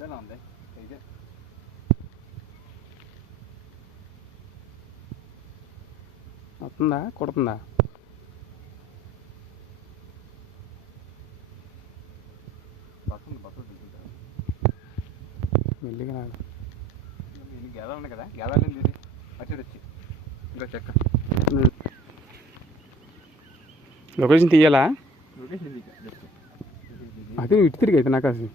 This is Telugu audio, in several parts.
పెద్దలా ఉంది అయితే వస్తుందా కొడుతుందా బస్సు మెల్లిగా నాకు ఎన్ని గేదాలు ఉన్నాయి కదా గేదాలు తీసి అటు వచ్చి ఇంకా చెక్క లొకేషన్ తీయాలా లొకేషన్ జస్ట్ అది ఇటు తిరిగి అయితే నాకు అది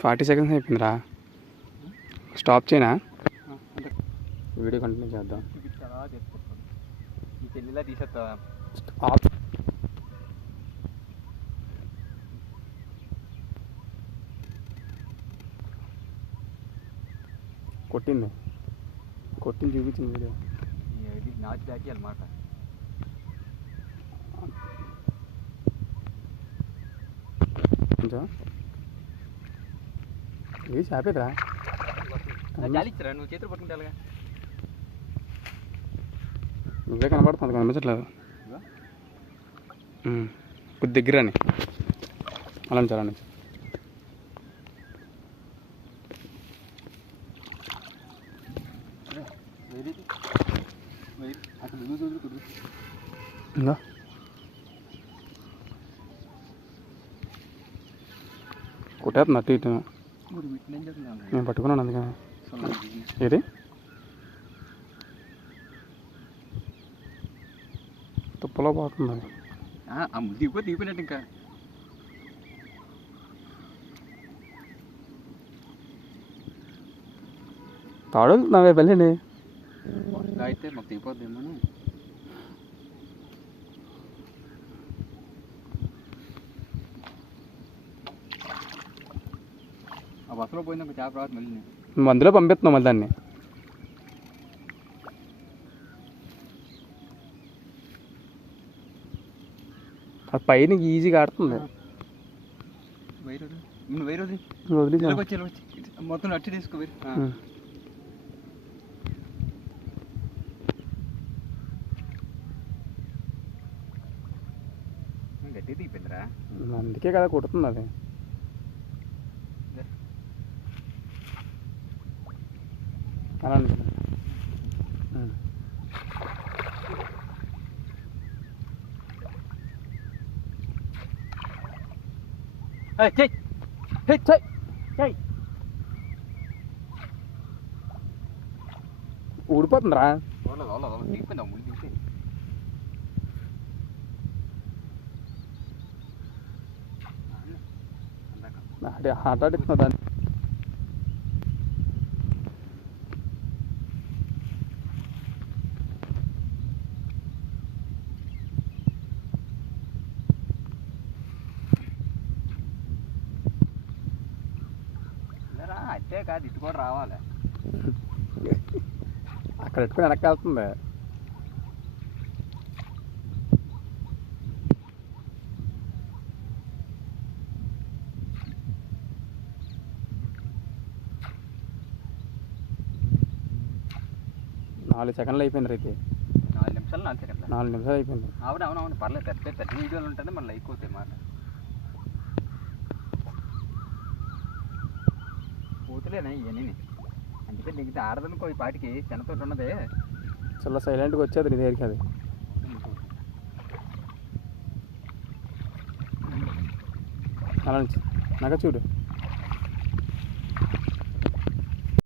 40 seconds అయిపోయిందిరా స్టాప్ చేయనా వీడియో కంటిన్యూ చేద్దాం చాలా చేసుకుంటాను ఈ చెల్లిలా తీసేస్తా ఆఫ్ కొట్టింది చూపించింది వీడియో ఇది నాచి దాచి అన్నమాట కొంచెం ఇది చేపేదిరా జాలిచ్చరా నువ్వు చేతులు పట్టుకుంటే అలాగా నువ్వే కనబడుతుంది కనిపించట్లేదు కొద్ది దగ్గరని అలా నుంచి అలా నుంచి ఇంకా కొట్టేస్తున్నా అటు ఇటు నేను పట్టుకున్నాను అందుకని ఏది తుప్పలో పోతుంది దిగిపోయినట్టు ఇంకా తాడు నావే వెళ్ళండి అయితే మాకు దిగిపోద్దేమో ఆ బస్సులో పోయింది చేప రాదు మళ్ళీ నువ్వు అందులో పంపిస్తున్నావు మళ్ళీ దాన్ని అది పైన ఈజీగా ఆడుతుంది వదిలి మొత్తం అట్టి తీసుకో గట్టి తీపిద్దరా అందుకే కదా కొడుతుంది అది అలా ఊడిపోతుందిరా ఆటాడిస్తున్నా దాన్ని అట్టే కాదు ఇటు కూడా రావాలి అక్కడ పెట్టుకుని వెనక్కి వెళ్తుంది నాలుగు సెకండ్లు అయిపోయింది రైతే 4 నిమిషాలు 4 సెకండ్లు 4 నిమిషాలు అయిపోయింది అవునవును పర్లేదు పెద్ద వీడియోలు ఉంటుంది మళ్ళీ లైక్ అవుతాయి మాట పోతులేనా ఇవన్నీ అందుకే నీకు ఆడదనుకో ఈ పాటికి చిన్నతోటి ఉన్నదే చాలా సైలెంట్గా వచ్చేది నీ దగ్గరికి అది అలా నుంచి నగ చూడు